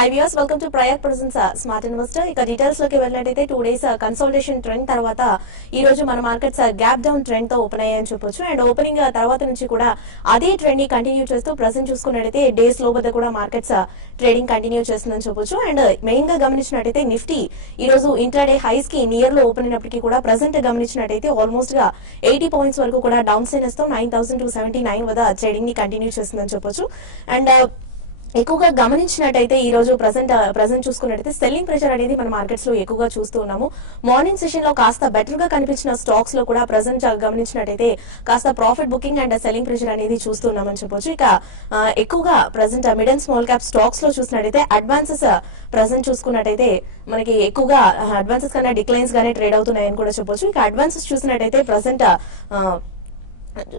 High viewers, welcome to Prayag presence smart investor. ఇక details లోకి వెళ్ళినట్టయితే 2 days కన్సల్టేషన్ ట్రెండ్ తర్వాత ఈ రోజు మన మార్కెట్స్ గ్యాప్ డౌన్ ట్రెండ్ తో ఓపెన్ అయ్యాయని చెప్పొచ్చు. అండ్ ఓపెనింగ్ తర్వాత నుంచి కూడా అదే ట్రెండ్ ని కంటిన్యూ చేస్తూ ప్రెసెంట్ చూసుకున్నట్టయితే డేస్ లో వద్ద కూడా మార్కెట్స్ ట్రేడింగ్ కంటిన్యూ చేస్తుందని చెప్పొచ్చు. అండ్ మెయిన్ గా గమనించినట్టయితే నిఫ్టీ ఈ రోజు ఇంట్రాడే హైస్ కి నియర్ లో ఓపెన్ అయినప్పటికీ కూడా ప్రెసెంట్ గమనించినట్టయితే ఆల్మోస్ట్ గా 80 పాయింట్స్ వరకు కూడా డౌన్ సైన్ తో 9279 వద్ద ట్రేడింగ్ ని కంటిన్యూ చేస్తుందని చెప్పొచ్చు. అండ్ ఎక్కువగా గమనించినట్టయితే ఈ రోజు ప్రెసెంట్ చూసుకున్నట్టయితే సెల్లింగ్ ప్రెషర్ అనేది మన మార్కెట్స్ లో ఎక్కువగా చూస్తూ ఉన్నాము. మార్నింగ్ సెషన్ లో కాస్త బెటర్ గా కనిపించిన స్టాక్స్ లో కూడా ప్రెసెంట్ గమనించినట్టయితే కాస్త profit booking and selling pressure అనేది చూస్తున్నామని చెప్పొచ్చు. ఇక ఎక్కువగా present mid and small cap stocks లో చూసినట్టయితే అడ్వాన్సెస్ ప్రెసెంట్ చూసుకున్నట్టయితే మనకి ఎక్కువగా అడ్వాన్సెస్ కన్నా డిక్లైన్స్ గానే ట్రేడ్ అవుతున్నాయని కూడా చెప్పొచ్చు. ఇక అడ్వాన్సెస్ చూసినట్టయితే ప్రెసెంట్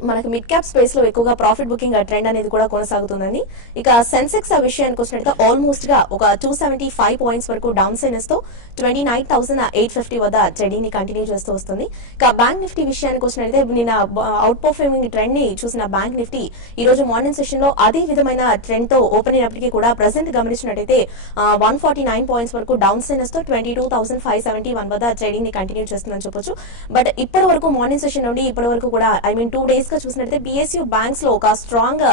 మనకి మిడ్ క్యాప్ స్పేస్ లో ఎక్కువగా ప్రాఫిట్ బుకింగ్ ట్రెండ్ అనేది కూడా కొనసాగుతుందని. ఇక సెన్సెక్స్ విషయానికి వచ్చినట్టు ఆల్మోస్ట్ గా ఒక 275 పాయింట్స్ వరకు డౌన్ సైన్స్ తో 29,850 వద్ద ట్రేడింగ్ ని కంటిన్యూ చేస్తూ వస్తుంది. ఇక బ్యాంక్ నిఫ్టీ విషయానికి వచ్చినట్లయితే నిన్న అవుట్ పర్ఫార్మింగ్ ట్రెండ్ ని చూసిన బ్యాంక్ నిఫ్టీ ఈ రోజు మార్నింగ్ సెషన్ లో అదే విధమైన ట్రెండ్ తో ఓపెన్ అయినప్పటికీ కూడా ప్రెసెంట్ గమనించినట్టయితే 149 పాయింట్స్ వరకు డౌన్ సైన్స్ తో 22,571 వద్ద ట్రేడింగ్ ని కంటిన్యూ చేస్తుందని చెప్పొచ్చు. బట్ ఇప్పటి వరకు మార్నింగ్ సెషన్ నుండి ఇప్పటి వరకు కూడా 2 days గా చూసినట్లయితే పిఎస్యూ బ్యాంక్స్ లో ఒక స్ట్రాంగ్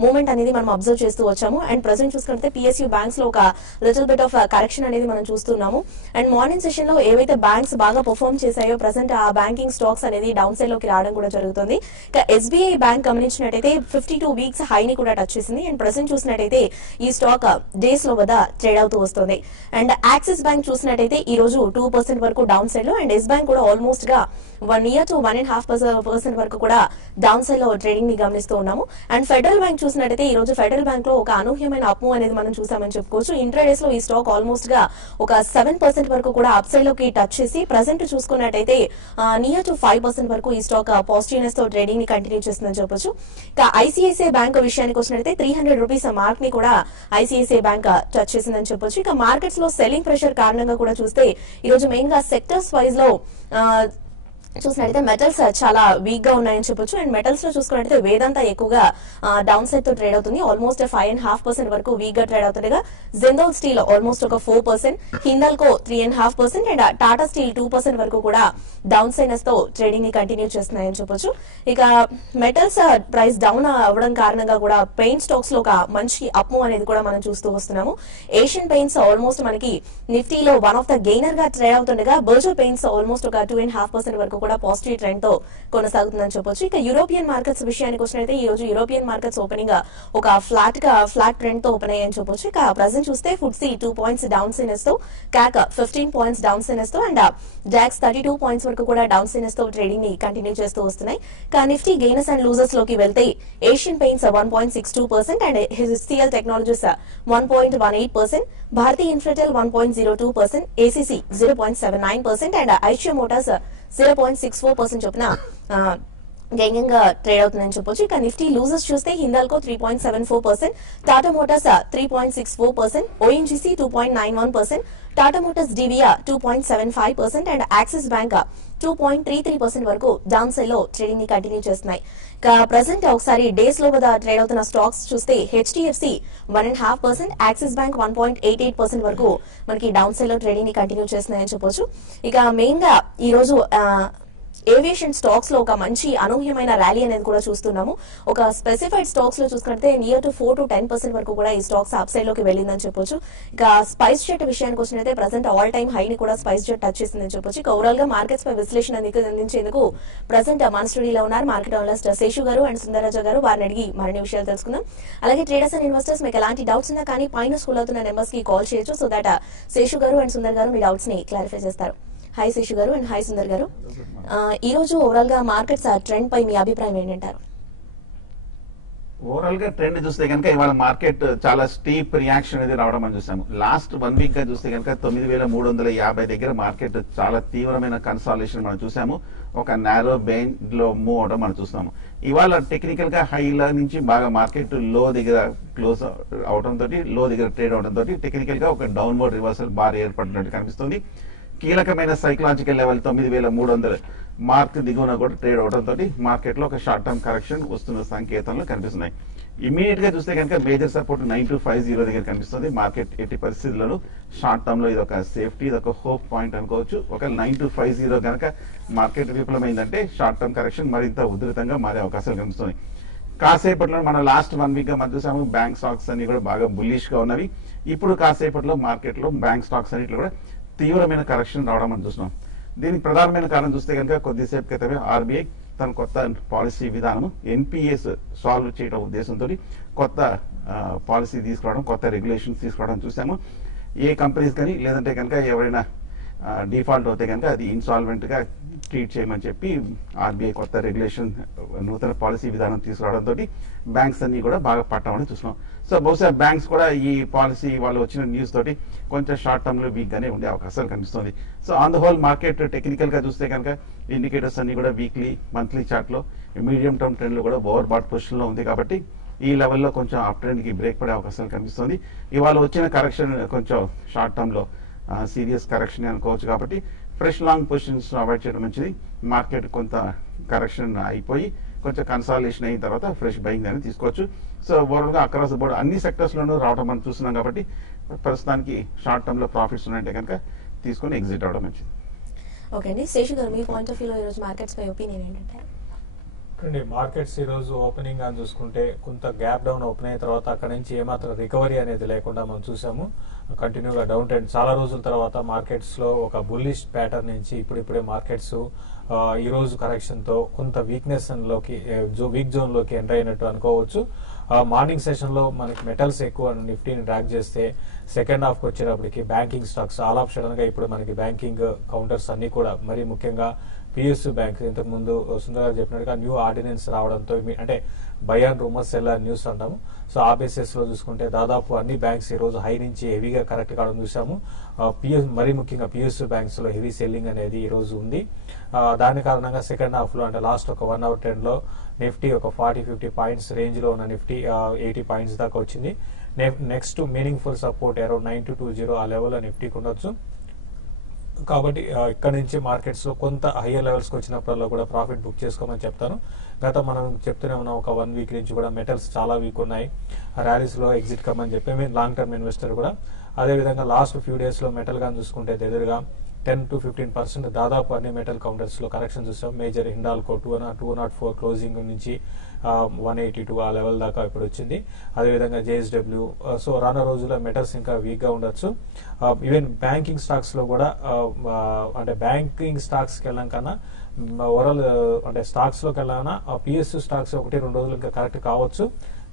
మూవ్మెంట్ అనేది మనం అబ్జర్వ్ చేస్తూ వచ్చాము. అండ్ ప్రెసెంట్ చూసుకుంటే పిఎస్యూ బ్యాంక్స్ లో ఒక లిటిల్ బిట్ ఆఫ్ కరెక్షన్ అనేది మనం చూస్తున్నాము. అండ్ మార్నింగ్ సెషన్ లో ఏవైతే బ్యాంక్స్ బాగా పర్ఫార్మ్ చేశాయో ప్రెసెంట్ ఆ బ్యాంకింగ్ స్టాక్స్ అనేది డౌన్ సైడ్ లోకి రావడం కూడా జరుగుతుంది. ఇక ఎస్బీఐ బ్యాంక్ గమనించినట్టయితే 52 వీక్స్ హైని కూడా టచ్ చేసింది. అండ్ ప్రెసెంట్ చూసినట్టయితే ఈ స్టాక్ డేస్ లో వద్ద ట్రేడ్ అవుతూ వస్తుంది. అండ్ యాక్సిస్ బ్యాంక్ చూసినట్టయితే ఈ రోజు 2% వరకు డౌన్ సైడ్ లో, అండ్ ఎస్ బ్యాంక్ కూడా ఆల్మోస్ట్ గా 1 to 1.5% వరకు కూడా డౌన్ సైడ్ లో ట్రేడింగ్ ని గమనిస్తూ ఉన్నాము. అండ్ ఫెడరల్ బ్యాంక్ చూసినట్టయితే ఈ రోజు ఫెడరల్ బ్యాంక్ లో ఒక అనూహ్యమైన అప్మూవ్ అనేది మనం చూసామని చెప్పుకోవచ్చు. ఇంట్రాడేస్ లో ఈ స్టాక్ ఆల్మోస్ట్ గా ఒక 7% వరకు కూడా అప్ సైడ్ లోకి టచ్ చేసి ప్రెసెంట్ చూసుకున్నట్టయితే నియర్ టు 5% వరకు ఈ స్టాక్ పాజిటివ్నెస్ తో ట్రేడింగ్ ని కంటిన్యూ చేస్తుందని చెప్పొచ్చు. ఇక ఐసిఐసిఐ బ్యాంక్ విషయానికి వచ్చినట్టయితే 300 రూపీస్ మార్క్ ని కూడా ఐసిఐసిఐ బ్యాంక్ టచ్ చేసిందని చెప్పొచ్చు. ఇక మార్కెట్స్ లో సెల్లింగ్ ప్రెషర్ కారణంగా కూడా చూస్తే ఈ రోజు మెయిన్ గా సెక్టర్స్ వైజ్ లో చూసినట్టయితే మెటల్స్ చాలా వీక్ గా ఉన్నాయని చెప్పొచ్చు. అండ్ మెటల్స్ లో చూసుకున్నట్టయితే వేదాంత ఎక్కువగా డౌన్ సైడ్ తో ట్రేడ్ అవుతుంది. ఆల్మోస్ట్ 5.5% వరకు వీక్ గా ట్రేడ్ అవుతుండగా జిందాల్ స్టీల్ ఆల్మోస్ట్ ఒక 4%, హిందాల్కో 3.5% అండ్ టాటా స్టీల్ 2% వరకు కూడా డౌన్ సైనస్ తో ట్రేడింగ్ ని కంటిన్యూ చేస్తున్నాయని చెప్పొచ్చు. ఇక మెటల్స్ ప్రైస్ డౌన్ అవ్వడం కారణంగా కూడా పెయింట్ స్టాక్స్ లో ఒక మంచి అప్మూవ్ అనేది కూడా మనం చూస్తూ వస్తున్నాము. ఏషియన్ పెయింట్స్ ఆల్మోస్ట్ మనకి నిఫ్టీలో వన్ ఆఫ్ ద గెయినర్ గా ట్రేడ్ అవుతుండగా బర్జర్ పెయింట్స్ ఆల్మోస్ట్ ఒక 2.5% వరకు కూడా పాజిటివ్ ట్రెండ్ తో కొనసాగుతుందని చెప్పొచ్చు. ఇక యూరోపియన్ మార్కెట్స్ విషయానికి వచ్చినట్లయితే ఈ రోజు యూరోపియన్ మార్కెట్స్ ఓపెనింగ్ ఒక ఫ్లాట్ ట్రెండ్ తో ఓపెన్ అయ్యాయని చెప్పొచ్చు. ఇక ప్రెసెంట్ చూస్తే ఫుట్సీ 2 పాయింట్స్ డౌన్ సైనస్ తో, క్యాక్ 15 పాయింట్స్ డౌన్ సైనస్ తో అండ్ డాక్స్ 32 పాయింట్స్ వరకు కూడా డౌన్ సైనస్ తో ట్రేడింగ్ ని కంటిన్యూ చేస్తూ వస్తున్నాయి. ఇక నిఫ్టీ గెయినర్స్ అండ్ లూజర్స్ లోకి వెళ్తే ఏషియన్ పెయింట్స్ 1.62% అండ్ హెచ్సిఎల్ టెక్నాలజీస్ 1.18%, భారతీ ఇన్ఫ్రాటెల్ 1.02%, ఏసీసీ 0.79% అండ్ ఐషియా మోటార్స్ 0.64% చొప్పున గెయినింగ్ గా ట్రేడ్ అవుతుందని చెప్పొచ్చు. ఇక నిఫ్టీ లూజర్స్ చూస్తే Hindalco 3.74%, Tata Motors 3.64%, ONGC 2.91%, Tata Motors DVR 2.75% and Axis Bank 2.33% వరకు డౌన్ సైడ్ లో ట్రేడింగ్ ని కంటిన్యూ చేస్తున్నాయి. ఇక ప్రెసెంట్ ఒకసారి డేస్ లో వద్ద ట్రేడ్ అవుతున్న స్టాక్స్ చూస్తే హెచ్డిఎఫ్సి 1.5%, యాక్సిస్ బ్యాంక్ 1.88% వరకు మనకి డౌన్ సైడ్ లో ట్రేడింగ్ ని కంటిన్యూ చేస్తున్నాయని చెప్పొచ్చు. ఇక మెయిన్ గా ఈ రోజు ఏవియేషన్ స్టాక్స్ లో ఒక మంచి అనూహ్యమైన ర్యాలీ అనేది కూడా చూస్తున్నాము. ఒక స్పెసిఫైడ్ స్టాక్స్ లో చూసుకుంటే నియర్ టు 4 to 10% వరకు కూడా ఈ స్టాక్స్ అప్ సైడ్ లోకి వెళ్ళిందని చెప్పొచ్చు. ఇక స్పైస్ జెట్ విషయానికి వచ్చినట్లయితే ప్రెసెంట్ ఆల్ టైమ్ హై ని కూడా స్పైస్ జెట్ టచ్ చేసిందని చెప్పొచ్చు. ఇక ఓవరాల్ గా మార్కెట్స్ పై విశ్లేషణ అందించేందుకు ప్రెసెంట్ మన స్టూడియోలో ఉన్నారు మార్కెట్ అనలిస్ట్ శేషు గారు అండ్ సుందరరాజ గారు. వారిని అడిగి మరిన్ని విషయాలు తెలుసుకుందాం. అలాగే ట్రేడర్స్ అండ్ ఇన్వెస్టర్స్ మీకు ఎలాంటి డౌట్స్ ఉన్నా కానీ పైన స్కూల్ అవుతున్న నెంబర్స్ కి కాల్ చేయొచ్చు. సో దట్ శేషు గారు అండ్ సుందర్ గారు మీ డౌట్స్ ని క్లారిఫై చేస్తారు. హాయ్ శేషు గారు అండ్ హాయ్ సుందర్ గారు. ఈ రోజు ఓవరాల్ గా మార్కెట్స్ ట్రెండ్ పై మీ అభిప్రాయం ఏంటంటారు? ఓవరాల్ గా ట్రెండ్ చూస్తే కనుక ఇవాళ మార్కెట్ చాలా స్టీప్ రియాక్షన్ అనేది రావడం మనం చూసాము. లాస్ట్ 1 వీక్ గా చూస్తే కనుక 9,350 దగ్గర మార్కెట్ చాలా తీవ్రమైన కన్సాలిడేషన్ మనం చూసాము. ఒక నారో బేంజ్ లో మూవ్ అవడం మనం చూస్తాము. ఇవాళ టెక్నికల్ గా హైల నుంచి బాగా మార్కెట్ లో దగ్గర క్లోజ్ అవడం తోటి, లో దగ్గర ట్రేడ్ అవడం తోటి టెక్నికల్ గా ఒక డౌన్వర్డ్ రివర్సల్ బార్ ఏర్పడినట్టు కనిపిస్తుంది. కీలకమైన సైకలాజికల్ లెవెల్ 9,300 మార్క్ దిగువన కూడా ట్రేడ్ అవడంతో మార్కెట్ లో ఒక షార్ట్ టర్మ్ కరెక్షన్ వస్తున్న సంకేతాలు కనిపిస్తున్నాయి. ఇమీడియట్ గా చూస్తే కనుక మేజర్ సపోర్ట్ 9250 దగ్గర కనిపిస్తుంది. మార్కెట్ ఎట్టి పరిస్థితుల్లో షార్ట్ టర్మ్ లో ఇది ఒక సేఫ్టీ, ఇది ఒక హోప్ పాయింట్ అనుకోవచ్చు. ఒక 9250 కనుక మార్కెట్ విఫలమైందంటే షార్ట్ టర్మ్ కరెక్షన్ మరింత ఉధృతంగా మారే అవకాశాలు కనిపిస్తుంది. కాసేపట్లో మనం లాస్ట్ 1 వీక్ గా మనం చూసాము బ్యాంక్ స్టాక్స్ అన్ని కూడా బాగా బుల్లిష్ గా ఉన్నవి. ఇప్పుడు కాసేపట్లో మార్కెట్ లో బ్యాంక్ స్టాక్స్ అన్నిట్లో కూడా తీవ్రమైన కరెక్షన్ రావడం మనం చూస్తున్నాం. దీనికి ప్రధానమైన కారణం చూస్తే కనుక కొద్దిసేపు క్రితమే ఆర్బీఐ తన కొత్త పాలసీ విధానం ఎన్పిఎస్ సాల్వ్ చేయడం ఉద్దేశంతో కొత్త పాలసీ తీసుకురావడం, కొత్త రెగ్యులేషన్స్ తీసుకురావడం చూసాము. ఏ కంపెనీస్ కానీ లేదంటే కనుక ఎవరైనా డిఫాల్ట్ అవుతే కనుక అది ఇన్సాల్వెంట్ గా ట్రీట్ చేయమని చెప్పి ఆర్బీఐ కొత్త రెగ్యులేషన్ నూతన పాలసీ విధానం తీసుకురావడంతో బ్యాంక్స్ అన్ని కూడా బాగా పట్టామని చూస్తున్నాం. సో బహుశా బ్యాంక్స్ కూడా ఈ పాలసీ వాళ్ళు వచ్చిన న్యూస్ తోటి కొంచెం షార్ట్ టర్మ్ లో వీక్ గానే ఉండే అవకాశాలు కనిపిస్తుంది. So on the whole market technical గా చూస్తే కనుక ఇండికేటర్స్ అన్ని కూడా వీక్లీ, మంత్లీ చార్ట్ లో మీడియం టర్మ్ ట్రెండ్ లో కూడా ఓవర్ బాట్ పొజిషన్ లో ఉంది. కాబట్టి ఈ లెవెల్లో కొంచెం అప్ ట్రెండ్ కి బ్రేక్ పడే అవకాశాలు కనిపిస్తుంది. ఇవాళ వచ్చిన కరెక్షన్ కొంచెం షార్ట్ టర్మ్ లో సీరియస్ కరెక్షన్ అనుకోవచ్చు. కాబట్టి ఫ్రెష్ లాంగ్ పొజిషన్స్ అవాయిడ్ చేయడం మంచిది. మార్కెట్ కొంత కరెక్షన్ అయిపోయి కొంచెం కన్సాలిడేషన్ అయిన తర్వాత ఫ్రెష్ బయింగ్ అనేది తీసుకోవచ్చు. సో ఓవరాల్ గా అక్రాస్ ద బోర్డ్ అన్ని సెక్టర్స్ లోనూ రావడం మనం చూస్తున్నాం. కాబట్టి ప్రస్తుతానికి షార్ట్ టర్మ్ లో ప్రాఫిట్స్ ఉన్నాయంటే కనుక తీసుకొని ఎగ్జిట్ అవడం మంచిది. ఓకే అండి, శేషు గారు మీ పాయింట్ ఆఫ్ వ్యూలో ఈరోజు మార్కెట్స్ పై ఒపీనియన్ ఏంటంటే? మార్కెట్స్ ఈ రోజు ఓపెనింగ్ అని చూసుకుంటే కొంత గ్యాప్ డౌన్ ఓపెన్ అయిన తర్వాత అక్కడ నుంచి ఏమాత్రం రికవరీ అనేది లేకుండా మనం చూసాము. కంటిన్యూగా డౌన్ ట్రెండ్ చాలా రోజుల తర్వాత మార్కెట్స్ లో ఒక బుల్లిష్ ప్యాటర్న్ నుంచి ఇప్పుడిప్పుడే మార్కెట్స్ ఈ రోజు కరెక్షన్ తో కొంత వీక్నెస్ లోకి వీక్ జోన్ లోకి ఎంటర్ అయినట్టు అనుకోవచ్చు. మార్నింగ్ సెషన్ లో మనకి మెటల్స్ ఎక్కువ నిఫ్టీని ట్రాక్ చేస్తే సెకండ్ హాఫ్ కి వచ్చేటప్పటికి banking stocks all of sudden గా ఇప్పుడు మనకి బ్యాంకింగ్ కౌంటర్స్ అన్ని కూడా మరి ముఖ్యంగా పిఎస్యు బ్యాంక్ ఇంతకు ముందు సుందర్ గారు చెప్పినట్టుగా న్యూ ఆర్డినెన్స్ రావడంతో అంటే బై అండ్ రూమర్స్ ఎలా న్యూస్ అంటాము. సో ఆ బేసిస్ లో చూసుకుంటే దాదాపు అన్ని బ్యాంక్స్ ఈ రోజు హై నుంచి హెవీగా కరెక్ట్ కావడం చూసాము. మరీ ముఖ్యంగా పిఎస్యు బ్యాంక్స్ లో హెవీ సెల్లింగ్ అనేది ఈ రోజు ఉంది. దాని కారణంగా సెకండ్ హాఫ్ లో అంటే లాస్ట్ ఒక 1 hour ట్రెండ్ లో నిఫ్టీ ఒక 40-50 పాయింట్స్ రేంజ్ లో ఉన్న నిఫ్టీ 80 పాయింట్స్ దాకా వచ్చింది. నెక్స్ట్ మీనింగ్ఫుల్ సపోర్ట్ అరౌండ్ 9220 ఆ లెవెల్లో నిఫ్టీకి ఉండొచ్చు. కాబట్టి ఇక్కడ నుంచి మార్కెట్స్ లో కొంత హయ్యర్ లెవెల్స్ కి వచ్చినప్పుడల్లా కూడా ప్రాఫిట్ బుక్ చేసుకోమని చెప్తాను. మనం చెప్తూనే ఉన్నాం ఒక 1 వీక్ నుంచి కూడా మెటల్స్ చాలా వీక్ ఉన్నాయి, ర్యాలీస్ లో ఎగ్జిట్ కమ్మని చెప్పి లాంగ్ టర్మ్ ఇన్వెస్టర్ కూడా. అదేవిధంగా లాస్ట్ ఫ్యూ డేస్ లో మెటల్ గా చూసుకుంటే ఎదురుగా 10-15% దాదాపు అన్ని మెటల్ కౌంటర్స్ లో కరెక్షన్ చూసాం. మేజర్ హిండాల్కో 204 క్లోజింగ్ నుంచి 182 ఆ లెవెల్ దాకా ఇప్పుడు వచ్చింది. అదేవిధంగా జేఎస్డబ్ల్యూ. సో రానున్న రోజుల్లో మెటల్స్ ఇంకా వీక్ గా ఉండొచ్చు. ఈవెన్ బ్యాంకింగ్ స్టాక్స్ లో కూడా అంటే బ్యాంకింగ్ స్టాక్స్ కి వెళ్ళాం కన్నా ఓవరాల్ అంటే స్టాక్స్ లోకి వెళ్ళాలన్నా పిఎస్యు స్టాక్స్ 1-2 రోజులు ఇంకా కరెక్ట్ కావచ్చు.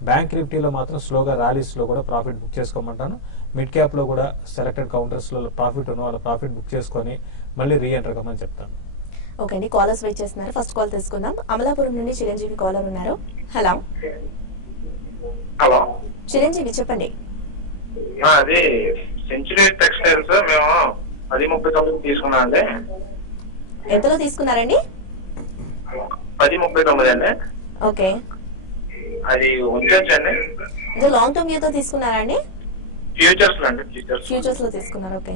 బ్యాంక్ నిఫ్టీలో మాత్రం స్లోగా ర్యాలీస్ లో కూడా ప్రాఫిట్ బుక్ చేసుకోమంటాను. మిడ్ క్యాప్ లో కూడా సెలెక్టెడ్ కౌంటర్స్ లో ప్రాఫిట్ ఉన్న వాళ్ళ ప్రాఫిట్ బుక్ చేసుకొని మళ్ళీ రీ ఎంటర్ కమ్మని చెప్తాను. ఓకే అండి, కాలర్స్ వెయిట్ చేస్తున్నారు. ఫస్ట్ కాల్ తీసుకుందాం. అమలాపురం నుండి చిరంజీవి కాలర్ ఉన్నారు. హలో హలో చిరంజీవి చెప్పండి. అది సెంచురీ టెక్స్టైల్స్ మేము 10.39 తీసుకున్నాం అండి. ఎంతలో తీసుకున్నారండి? 10.39 అండి. ఓకే, అది ఉంచండి. ఇది లాంగ్ టర్మ్ వ్యూతో తీసుకున్నారా అండి? ఫ్యూచర్స్ లో అండి. ఫ్యూచర్స్ లో తీసుకున్నారు. ఓకే,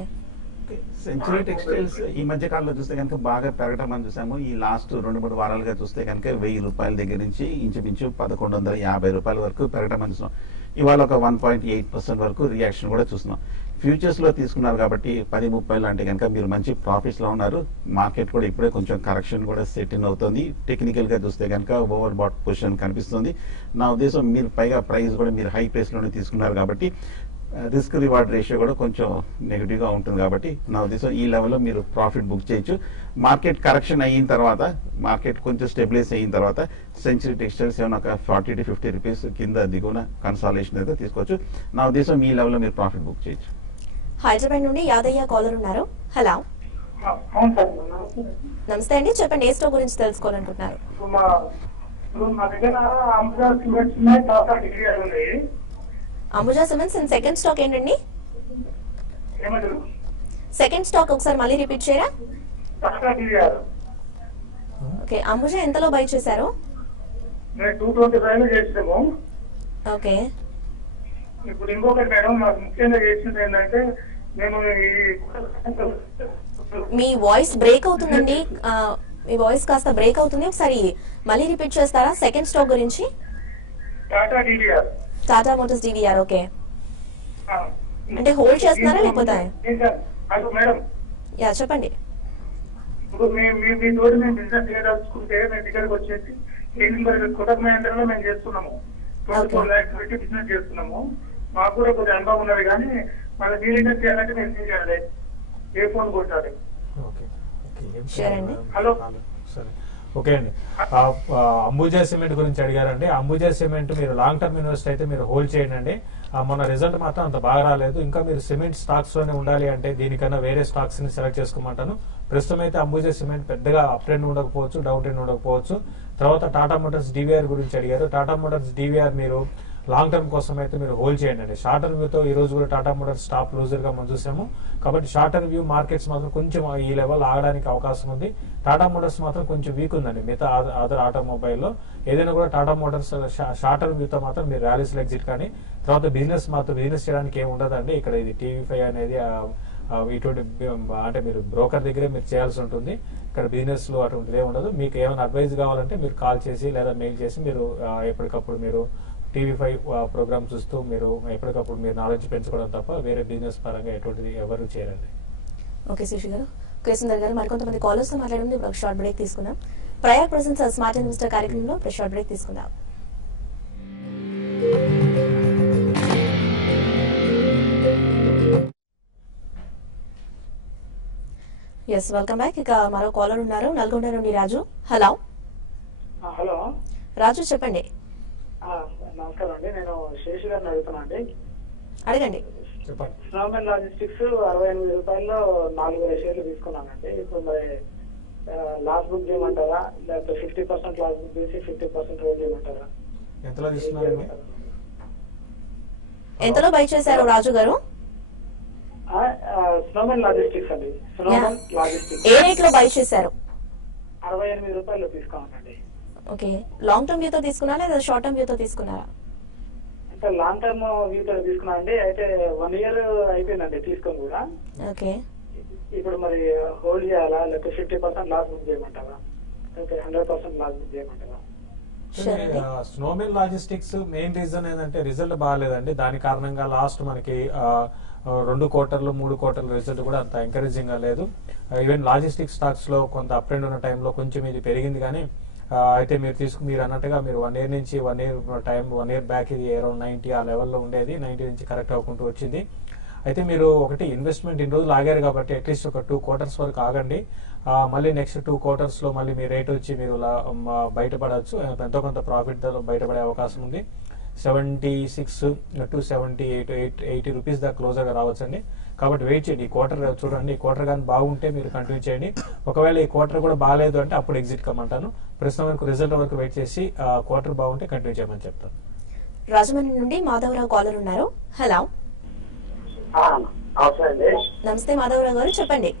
సెంచురీ టెక్స్టైల్స్ ఈ మధ్య కాలంలో చూస్తే కనుక బాగా పెరగడం మనం చూసాము. ఈ లాస్ట్ 2-3 వారాలుగా చూస్తే కనుక 1000 రూపాయల దగ్గర నుంచి ఇంచుమించు 1150 రూపాయల వరకు పెరగడం మనం చూస్తున్నాం. ఇవాళ ఒక 1.8% వరకు రియాక్షన్ కూడా చూస్తున్నాం. ఫ్యూచర్స్ లో తీసుకున్నారు కాబట్టి 10-30 అంటే కనుక మీరు మంచి ప్రాఫిట్స్ లో ఉన్నారు. మార్కెట్ కూడా ఇప్పుడే కొంచెం కరెక్షన్ కూడా సెట్ ఇన్ అవుతుంది. టెక్నికల్ గా చూస్తే కనుక ఓవర్ బాట్ పొజిషన్ కనిపిస్తుంది. నా ఉద్దేశం మీరు పైగా ప్రైస్ కూడా మీరు హై ప్రైస్ లోనే తీసుకున్నారు కాబట్టి రిస్క్ రివార్డ్ రేషియో కూడా కొంచెం నెగిటివ్ గా ఉంటుంది. కాబట్టి నా ఉద్దేశం ఈ లెవెల్లో మీరు ప్రాఫిట్ బుక్ చేయొచ్చు. మార్కెట్ కరెక్షన్ అయిన తర్వాత, మార్కెట్ కొంచెం స్టెబిలైజ్ అయిన తర్వాత సెంచురీ టెక్స్టైల్స్ ఏమైనా ఒక 40-50 రూపీస్ కింద దిగువన కన్సాలేషన్ అయితే తీసుకోవచ్చు. నా ఉద్దేశం ఈ లెవెల్లో మీరు ప్రాఫిట్ బుక్ చేయొచ్చు. హైదరాబాద్ నుండి యాదయ్య కాలర్ ఉన్నారు. హలో నమస్తే అండి, చెప్పండి ఏ స్టాక్ గురించి తెలుసుకోవాలనుకుంటున్నారు? Ambuja cements and second stock ఏంటండి? సెకండ్ స్టాక్ ఒకసారి మళ్ళీ రిపీట్ చేయరా? ఓకే, అంబుజా ఎంతలో బై చేశారు? 225 చేసాము. ఓకే, ఇప్పుడు ఇంకొకటి మేడం మాకు ముఖ్యంగా చేసింది ఏంటంటే మేము మీ వాయిస్ బ్రేక్ అవుతుందండి, మీ వాయిస్ కాస్త బ్రేక్ అవుతుంది, ఒకసారి మళ్ళీ రిపీట్ చేస్తారా సెకండ్ స్టాక్ గురించి? Tata DDR. Tata Motors DDR. Okay, అంటే హోల్డ్ చేస్తున్నారా లేకపోతే? మేడం యా చెప్పండి. ఇప్పుడు మీ తోటి మేము బిజినెస్ చేయదలుచుకుంటే మేము దగ్గరకు వచ్చేసి కొత్తగా మహేంద్రలో మేము చేస్తున్నాము. 24 lakhs పెట్టి బిజినెస్ చేస్తున్నాము. మాకు కూడా కొద్దిగా అనుభవం ఉన్నది, కానీ మన డీలింగ్ చేయాలంటే మేము ఏం చేయాలి? ఏ ఫోన్ కొట్టాలి? Sure అండి. హలో. సరే, ఓకే అండి. అంబుజా సిమెంట్ గురించి అడిగారండి. అంబుజా సిమెంట్ మీరు లాంగ్ టర్మ్ ఇన్వెస్ట్ అయితే మీరు హోల్డ్ చేయండి అండి. మన రిజల్ట్ మాత్రం అంత బాగా రాలేదు. ఇంకా మీరు సిమెంట్ స్టాక్స్ లోనే ఉండాలి అంటే దీనికన్నా వేరే స్టాక్స్ ని సెలెక్ట్ చేసుకోమంటాను. ప్రస్తుతం అయితే అంబుజా సిమెంట్ పెద్దగా అప్ ట్రెండ్ ఉండకపోవచ్చు, డౌన్ ట్రెండ్ ఉండకపోవచ్చు. తర్వాత టాటా మోటార్స్ డివిఆర్ గురించి అడిగారు. టాటా మోటార్స్ డివిఆర్ మీరు లాంగ్ టర్మ్ కోసం అయితే మీరు హోల్డ్ చేయండి అండి. షార్ట్ టర్మ్ వ్యూతో ఈ రోజు కూడా టాటా మోటార్స్ టాప్ లూజర్ గా మనం చూసాము. కాబట్టి షార్ట్ టర్మ్ వ్యూ మార్కెట్స్ మాత్రం కొంచెం ఈ లెవెల్ ఆగడానికి అవకాశం ఉంది. టాటా మోటార్స్ మాత్రం కొంచెం వీక్ ఉందండి మిగతా అదర్ ఆటోమొబైల్లో. ఏదైనా కూడా టాటా మోటార్స్ షార్ట్ టర్మ్ వ్యూతో మాత్రం మీరు ర్యాలీస్ లో ఎగ్జిట్ కానీ తర్వాత బిజినెస్ చేయడానికి ఏమి ఉండదండి. ఇక్కడ ఇది TV5 అనేది ఇటువంటి అంటే మీరు బ్రోకర్ దగ్గరే మీరు చేయాల్సి ఉంటుంది. ఇక్కడ బిజినెస్ లో అటువంటిది ఏమి ఉండదు. మీకు ఏమైనా అడ్వైజ్ కావాలంటే మీరు కాల్ చేసి లేదా మెయిల్ చేసి మీరు ఎప్పటికప్పుడు మీరు TV5 ప్రోగ్రామ్ చూస్తూ మీరు ఎప్పటికప్పుడు మీరు నాలెడ్జ్ పెంచుకోవడం తప్ప వేరే బిజినెస్ పరంగా ఎటువంటిది ఎవరు చేయరండి. ఓకే శశి గారు, ఓకే సుందర్ గారు, మరికొంతమంది కాలర్స్ తో మాట్లాడింది. ఇప్పుడు ఒక షార్ట్ బ్రేక్ తీసుకుందాం. ప్రయాగ్ ప్రెజెన్స్ స్మార్ట్ ఇన్వెస్టర్ కార్యక్రమంలో ఇప్పుడు షార్ట్ బ్రేక్ తీసుకుందాం. Yes, welcome back. ఇక మరో కాలర్ ఉన్నారు నల్గొండ నుండి రాజు. హలో. హలో రాజు చెప్పండి. నమస్కారం అండి, నేను శేషు గారిని అడుగుతున్నా అండి. అడగండి. స్నోమెన్ లాజిస్టిక్స్ 68 రూపాయల్లో 4,000 షేర్లు తీసుకున్నానండి. ఇప్పుడు మరి లాస్ బుక్ చేయమంటారా లేకపోతే 50% లాస్ బుక్ చేసి 50% రోల్ చేయమంటారా? ఎంతలో తీసుకున్నారండి? ఎంతలో బై చేశారు రాజు గారు? స్నోమెన్ లాజిస్టిక్స్ అండి. స్నోమెన్ లాజిస్టిక్స్ ఏ రేట్ లో బై చేశారు? 68 రూపాయలు తీసుకున్నానండి. ఓకే, లాంగ్ టర్మ్ వ్యూతో తీసుకున్నారా లేదా షార్ట్ టర్మ్ వ్యూతో తీసుకున్నారా? అంటే లాంగ్ టర్మ్ వ్యూతో తీసుకున్నానండి. అయితే 1 year అయిపోయిందండి తీసుకొని కూడా. ఓకే, ఇప్పుడు మరి హోల్డ్ చేయాలా లేకపోతే 50% లాస్ బుక్ చేయమంటారా లేకపోతే 100% లాస్ బుక్ చేయమంటారా? స్నోమెన్ లాజిస్టిక్స్ మెయిన్ రీజన్ ఏంటంటే రిజల్ట్ బాగాలేదండి. దాని కారణంగా లాస్ట్ మనకి 2 quarters 3 quarters రిజల్ట్ కూడా అంత ఎంకరేజింగ్ గా లేదు. ఈవెన్ లాజిస్టిక్స్ స్టాక్స్ లో కొంత అప్ ట్రెండ్ ఉన్న టైంలో కొంచెం ఇది పెరిగింది కానీ అయితే మీరు అన్నట్టుగా మీరు 1 year నుంచి 1 year బ్యాక్ ఇది అరౌండ్ 90 ఆ లెవెల్లో ఉండేది. 90 నుంచి కరెక్ట్ అవ్వకుంటూ వచ్చింది. అయితే మీరు ఒకటి ఇన్వెస్ట్మెంట్ ఇన్ని రోజులు ఆగారు కాబట్టి అట్లీస్ట్ ఒక 2 quarters వరకు ఆగండి. మళ్ళీ నెక్స్ట్ 2 quarters లో మళ్ళీ మీ రేట్ వచ్చి మీరు బయటపడవచ్చు. ఎంతో కొంత ప్రాఫిట్ బయటపడే అవకాశం ఉంది. 76 to 78 80 రూపీస్ దాకా క్లోజర్ గా రావచ్చు అండి. కాబట్టి వెయిట్ చేయండి. ఈ క్వార్టర్ చూడండి. ఈ క్వార్టర్ కానీ బాగుంటే మీరు కంటిన్యూ చేయండి. ఒకవేళ ఈ క్వార్టర్ కూడా బాగాలేదు అంటే అప్పుడు ఎగ్జిట్ కమ్మంటాను. ప్రస్తుతం వరకు రిజల్ట్ వరకు వెయిట్ చేసి క్వార్టర్ బాగుంటే కంటిన్యూ చేయమని చెప్తాను. రాజమండ్రి నుండి మాధవరావు కాలర్ ఉన్నారు. హలో. నమస్తే మాధవరావు గారు, చెప్పండి.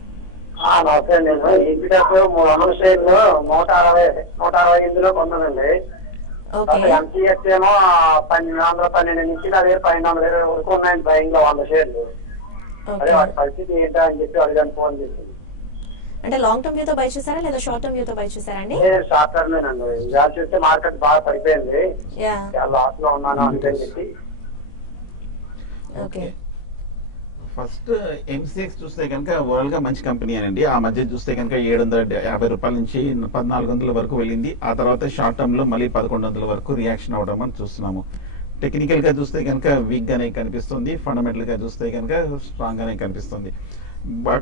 నమస్తే. నేను ఈపీఎఫ్ 300 షేర్లు 160 ఇందులో కొన్నానండి. ఎంసీఎక్స్ ఏమో 1212 నుంచి అదే 1220 వరకు ఉన్నాయండి బయింగ్ లో 100 షేర్లు. అదే వాటి పరిస్థితి ఏంటో అని చెప్పి అడిగాను, ఫోన్ చేసి. అంటే లాంగ్ టర్మ్ వ్యూతో బై చేశారా లేదా షార్ట్ టర్మ్ వ్యూతో బై చేశారండి? షార్ట్ టర్మేనండి. ఇవాళ చూస్తే మార్కెట్ బాగా పడిపోయింది, లాస్ లో ఉన్నాను అందుకని చెప్పి. ఓకే, ఫస్ట్ MCX చూస్తే కనుక ఓవరాల్ గా మంచి కంపెనీ అనండి. ఆ మధ్య చూస్తే కనుక 750 రూపాయల నుంచి 1400 వరకు వెళ్ళింది. ఆ తర్వాత షార్ట్ టర్మ్ లో మళ్ళీ 1100 వరకు రియాక్షన్ అవడం మనం చూస్తున్నాము. టెక్నికల్ గా చూస్తే కనుక వీక్ గానే కనిపిస్తుంది, ఫండమెంటల్ గా చూస్తే కనుక స్ట్రాంగ్ గానే కనిపిస్తుంది.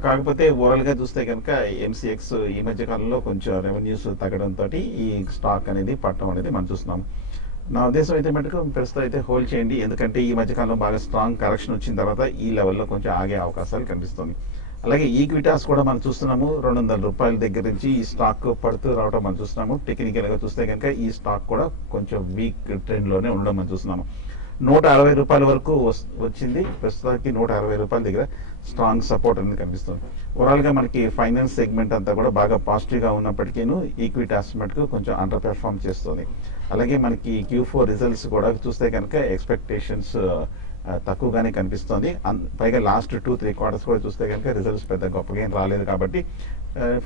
కాకపోతే ఓవరాల్ గా చూస్తే కనుక MCX ఈ మధ్య కాలంలో కొంచెం రెవెన్యూస్ తగ్గడంతో ఈ స్టాక్ అనేది పట్టడం అనేది మనం చూస్తున్నాము. నా ఉద్దేశం అయితే మటుకు ప్రస్తుతం అయితే హోల్డ్ చేయండి. ఎందుకంటే ఈ మధ్యకాలంలో బాగా స్ట్రాంగ్ కరెక్షన్ వచ్చిన తర్వాత ఈ లెవెల్లో కొంచెం ఆగే అవకాశాలు కనిపిస్తుంది. అలాగే ఈక్విటాస్ కూడా మనం చూస్తున్నాము. 200 రూపాయల దగ్గర నుంచి ఈ స్టాక్ పడుతూ రావడం మనం చూస్తున్నాము. టెక్నికల్ గా చూస్తే కనుక ఈ స్టాక్ కూడా కొంచెం వీక్ ట్రెండ్ లోనే ఉండడం మనం చూస్తున్నాము. 160 రూపాయల వరకు వచ్చింది. ప్రస్తుతానికి 160 రూపాయల దగ్గర స్ట్రాంగ్ సపోర్ట్ అనేది కనిపిస్తుంది. ఓవరాల్ గా మనకి ఫైనాన్స్ సెగ్మెంట్ అంతా కూడా బాగా పాజిటివ్ గా ఉన్నప్పటికీ ఈక్విటాస్ మటుకు కొంచెం అండర్ పెర్ఫార్మ్ చేస్తుంది. అలాగే మనకి Q4 రిజల్ట్స్ కూడా చూస్తే కనుక ఎక్స్పెక్టేషన్స్ తక్కువగానే కనిపిస్తుంది. పైగా లాస్ట్ 2-3 quarters కూడా చూస్తే కనుక రిజల్ట్స్ పెద్ద గొప్పగా ఏం రాలేదు. కాబట్టి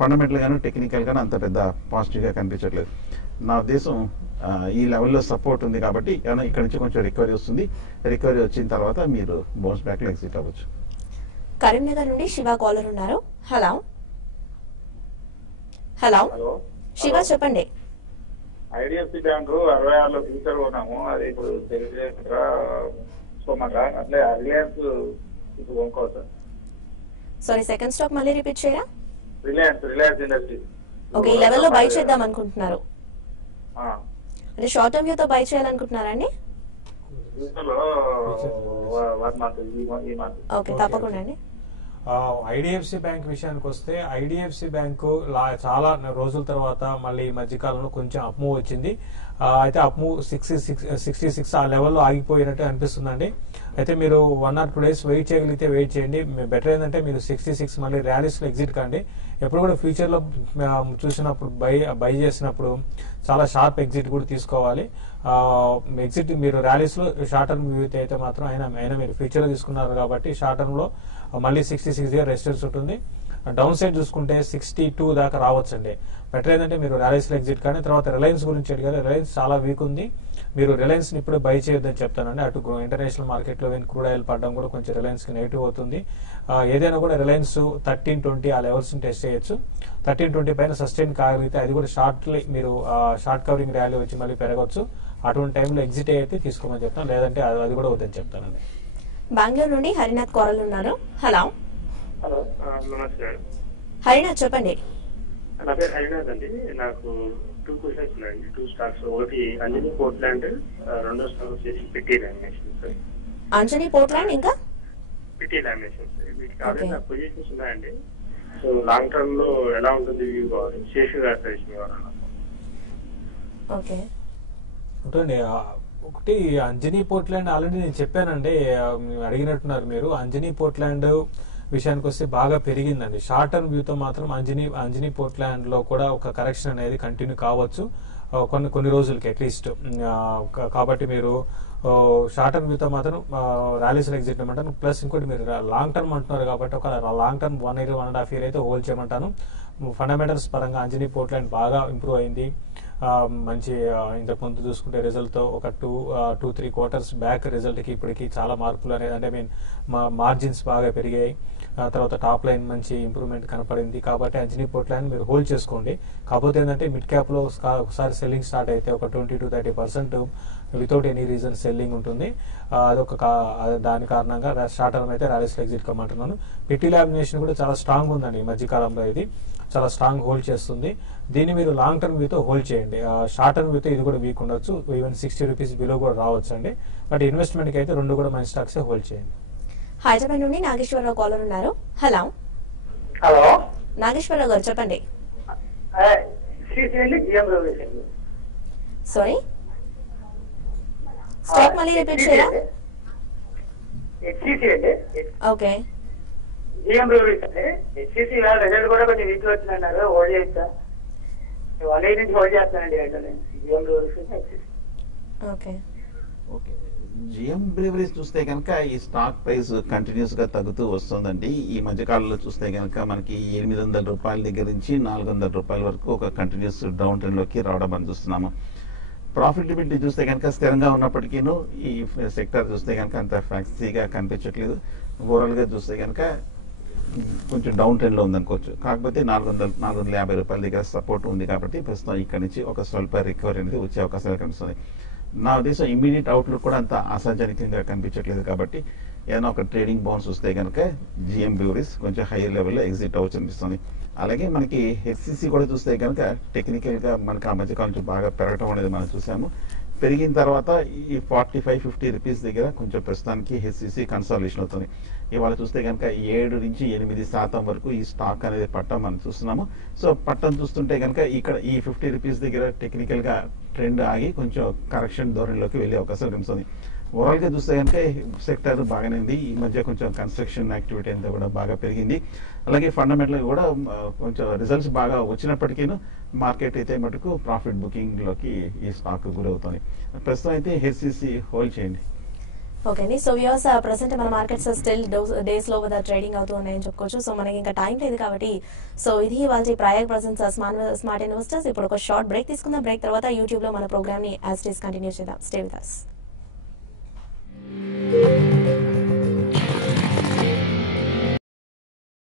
ఫండమెంటల్ గాను టెక్నికల్ గాను అంత పెద్ద పాజిటివ్ గా కనిపించట్లేదు. నా ఉద్దేశం ఈ లెవెల్లో సపోర్ట్ ఉంది కాబట్టి ఇక్కడ నుంచి కొంచెం రికవరీ వస్తుంది. రికవరీ వచ్చిన తర్వాత మీరు బౌన్స్ బ్యాక్ లో ఎగ్జిట్ అవ్వచ్చు. కరీంనగర్ నుండి శివ కాలర్ ఉన్నారు. హలో హలో శివ చెప్పండి. ఐడిఎఫ్సి బ్యాంకు 66లో ఫ్యూచర్ కొన్నాము, అది ఇప్పుడు తెలుగుగా అట్లే రిలయన్స్ ఇప్పుడు కొనుక్కోవచ్చు. సారీ, సెకండ్ స్టాక్ మళ్ళీ రిపీట్ చేయరా? Reliance industries. ఓకే, ఈ లెవెల్లో బై చేద్దాం అనుకుంటున్నారు అంటే షార్ట్ టర్మ్ వ్యూతో బై చేయాలనుకుంటున్నారా అండి? ఓకే, తప్పకుండా అండి. ఐడిఎఫ్సి బ్యాంక్ విషయానికి వస్తే ఐడిఎఫ్సి బ్యాంకు చాలా రోజుల తర్వాత మళ్ళీ ఈ మధ్యకాలంలో కొంచెం అప్మూవ్ వచ్చింది. అయితే అప్మూవ్ 66 ఆ లెవెల్లో ఆగిపోయినట్టు అనిపిస్తుందండి. అయితే మీరు 1 or 2 days వెయిట్ చేయగలిగితే వెయిట్ చేయండి. బెటర్ ఏంటంటే మీరు 66 మళ్ళీ ర్యాలీస్లో ఎగ్జిట్ కండి. ఎప్పుడు కూడా ఫ్యూచర్లో చూసినప్పుడు బై చేసినప్పుడు చాలా షార్ప్ ఎగ్జిట్ కూడా తీసుకోవాలి. ఎగ్జిట్ మీరు ర్యాలీస్లో షార్ట్ టర్మ్ వ్యూ అయితే మాత్రం అయినా మీరు ఫ్యూచర్లో తీసుకున్నారు కాబట్టి షార్ట్ టర్మ్లో మళ్ళీ 66 దగ్గర రెసిస్టెన్స్ ఉంటుంది. డౌన్ సైడ్ చూసుకుంటే 62 దాకా రావచ్చండి. బెటర్ ఏంటంటే మీరు ర్యాలీస్లో ఎగ్జిట్ కానీ. తర్వాత రిలయన్స్ గురించి అడిగారు. రిలయన్స్ చాలా వీక్ ఉంది. మీరు రిలయన్స్ని ఇప్పుడు బై చేయొద్దని చెప్తానండి. అటు ఇంటర్నేషనల్ మార్కెట్లో క్రూడ్ ఆయిల్ పడడం కూడా కొంచెం రిలయన్స్కి నెగిటివ్ అవుతుంది. ఏదైనా కూడా రిలయన్స్ 1320 ఆ లెవెల్స్ని టెస్ట్ చేయొచ్చు. 1320 పైన సస్టైన్ కాగలిగితే అది కూడా మీరు షార్ట్ కవరింగ్ ర్యాలీ వచ్చి మళ్ళీ పెరగవచ్చు. అటువంటి టైంలో ఎగ్జిట్ అయితే తీసుకోమని చెప్తాను, లేదంటే అది కూడా వద్దని చెప్తానండి. బెంగళూరు నుండి హరినాథ్ కోరల్ ఉన్నారు. హలో నమస్తే. హరినాథ్ చెప్పండి. నా పేరు హరినాథ్ అండి. నాకు 2 క్వశ్చన్స్ ఉన్నాయండి. 2 స్టాక్స్. ఒకటి అంజనీ పోర్ట్లాండ్, రెండో స్టాక్ వచ్చేసి పిటి లామినేషన్ సార్. అంజనీ పోర్ట్లాండ్ ఇంకా పిటి లామినేషన్ సార్. వీటికి ఆల్రెడీ నాకు పొజిషన్స్ ఉన్నాయండి. సో లాంగ్ టర్మ్ లో ఎలా ఉంటుంది వ్యూ కావాలి, శేషు గారి సజెషన్ కావాలి. ఓకే ఉంటుంది. ఒకటి అంజనీ పోర్ట్లాండ్ ఆల్రెడీ నేను చెప్పానండి, అడిగినట్టున్నారు మీరు. అంజనీ పోర్ట్లాండ్ విషయానికి వస్తే బాగా పెరిగిందండి. షార్ట్ టర్మ్ వ్యూతో మాత్రం అంజనీ పోర్ట్లాండ్ లో కూడా ఒక కరెక్షన్ అనేది కంటిన్యూ కావచ్చు కొన్ని రోజులకి అట్లీస్ట్. కాబట్టి మీరు షార్ట్ టర్మ్ వ్యూతో మాత్రం ర్యాలీస్ ఎగ్జిట్ చేయమంటాను. ప్లస్ ఇంకోటి మీరు లాంగ్ టర్మ్ అంటున్నారు కాబట్టి ఒక లాంగ్ టర్మ్ 1 year 1.5 year అయితే హోల్డ్ చేయమంటాను. ఫండమెంటల్స్ పరంగా అంజనీ పోర్ట్లాండ్ బాగా ఇంప్రూవ్ అయింది. మంచి ఇంతకు ముందు చూసుకుంటే రిజల్ట్ తో ఒక 2-3 quarters బ్యాక్ రిజల్ట్ కి ఇప్పటికి చాలా మార్పులు అనేది, అంటే మార్జిన్స్ బాగా పెరిగాయి. తర్వాత టాప్ లైన్ మంచి ఇంప్రూవ్మెంట్ కనపడింది. కాబట్టి అంజనీ పోర్ట్లాండ్ మీరు హోల్డ్ చేసుకోండి. కాకపోతే ఏంటంటే మిడ్ క్యాప్ లో ఒకసారి సెల్లింగ్ స్టార్ట్ అయితే ఒక 20-30% వితౌట్ ఎనీ రీజన్ సెల్లింగ్ ఉంటుంది. అదొక దాని కారణంగా షార్ట్ టర్మ్ అయితే ర్యాలీస్ ఎగ్జిట్ కమ్మంటున్నాను. పిటి లామినేషన్ కూడా చాలా స్ట్రాంగ్ ఉందండి ఈ మధ్యకాలంలో. ఇది చాలా స్ట్రాంగ్ హోల్డ్ చేస్తుంది. దీన్ని మీరు లాంగ్ టర్మ్ వ్యూతో హోల్డ్ చేయండి. షార్ట్ టర్మ్ వ్యూతో ఇది కూడా వీక్ ఉండొచ్చు. ఈవెన్ 60 rupees బిలో కూడా రావచ్చు అండి. బట్ ఇన్వెస్ట్మెంట్ కి అయితే రెండు కూడా మంచి స్టాక్స్ హోల్డ్ చేయండి. హైదరాబాద్ నుండి నాగేశ్వరరావు కాలర్ ఉన్నారు. హలో హలో నాగేశ్వరరావు గారు చెప్పండి. సారీ, స్టాక్ మళ్ళీ రిపీట్ చేయరా? ఓకే, జిఎం బ్రూవరీస్ అండి. హెచ్సిసి రిజల్ట్ కూడా కొంచెం వీక్ వచ్చిందన్నారు. హోల్డ్ చేస్తా, 180 నుంచి హోల్డ్ చేస్తానండి. GM breweries HCC. Okay okay, GM breweries చూస్తే కనుక ఈ స్టాక్ ప్రైస్ కంటిన్యూస్ గా తగ్గుతూ వస్తుందండి. ఈ మధ్య కాలంలో చూస్తే కనుక మనకి 800 రూపాయల దగ్గర నుంచి 400 రూపాయల వరకు ఒక కంటిన్యూస్ డౌన్ ట్రెండ్ లోకి రావడం మనం చూస్తున్నాము. ప్రాఫిటబిలిటీ చూస్తే కనుక స్థిరంగా ఉన్నప్పటికీ ఈ సెక్టర్ చూస్తే కనుక అంత ఫ్యాక్సీగా కనిపించట్లేదు. ఓవరాల్ గా చూస్తే కనుక కొంచెం డౌన్ ట్రెండ్ లో ఉందనుకోవచ్చు. కాకపోతే 450 రూపాయల దగ్గర సపోర్ట్ ఉంది కాబట్టి ప్రస్తుతం ఇక్కడ నుంచి ఒక స్వల్ప రికవరీ అనేది వచ్చే అవకాశాలు కనిపిస్తుంది. నా ఉద్దేశం ఇమీడియట్ అవుట్లుక్ కూడా అంత ఆశాజనకంగా కనిపించట్లేదు. కాబట్టి ఏదైనా ఒక ట్రేడింగ్ బౌన్స్ వస్తే కనుక జిఎం బ్యూరీస్ కొంచెం హైయర్ లెవెల్లో ఎగ్జిట్ అవ్వచ్చు అనిపిస్తుంది. అలాగే మనకి హెచ్సిసి కూడా చూస్తే కనుక టెక్నికల్ గా మనకి ఆ మధ్యకాలం నుంచి బాగా పెరగడం అనేది మనం చూసాము. పెరిగిన తర్వాత ఈ 45-50 రూపీస్ దగ్గర కొంచెం ప్రస్తుతానికి హెచ్సిసి కన్సాలిడేషన్ అవుతుంది. ఇవాళ చూస్తే కనుక 7-8% వరకు ఈ స్టాక్ అనేది పట్టం మనం చూస్తున్నాము. సో పట్టం చూస్తుంటే కనుక ఇక్కడ ఈ 50 రూపీస్ దగ్గర టెక్నికల్ గా ట్రెండ్ ఆగి కొంచెం కరెక్షన్ ధోరణిలోకి వెళ్ళే అవకాశం కనిపిస్తుంది. ఓవరాల్ గా చూస్తే కనుక సెక్టర్ బాగానే ఉంది. ఈ మధ్య కొంచెం కన్స్ట్రక్షన్ యాక్టివిటీ అంతా కూడా బాగా పెరిగింది. అలాగే ఫండమెంటల్ కూడా కొంచెం రిజల్ట్స్ బాగా వచ్చినప్పటికీ మార్కెట్ అయితే మటుకు ప్రాఫిట్ బుకింగ్ లోకి ఈ స్టాక్ గురవుతుంది. ప్రస్తుతం అయితే హెచ్సిసి హోల్డ్ చేయండి. ఓకే అండి. సో వ్యూవర్స్ ప్రెసెంట్ మన మార్కెట్స్ స్టిల్ డేస్ లో ట్రేడింగ్ అవుతూ ఉన్నాయని చెప్పుకోవచ్చు. సో మనకి ఇంకా టైం లేదు కాబట్టి సో ఇది వాళ్ళ ప్రయాగ్ ప్రెసెన్స్ స్మార్ట్ ఇన్వెస్టర్స్. ఇప్పుడు ఒక షార్ట్ బ్రేక్ తీసుకుందాం. బ్రేక్ తర్వాత యూట్యూబ్ లో మన ప్రోగ్రామ్ ని యాజ్ ఇట్ ఈస్ కంటిన్యూ చేద్దాం. Stay with us.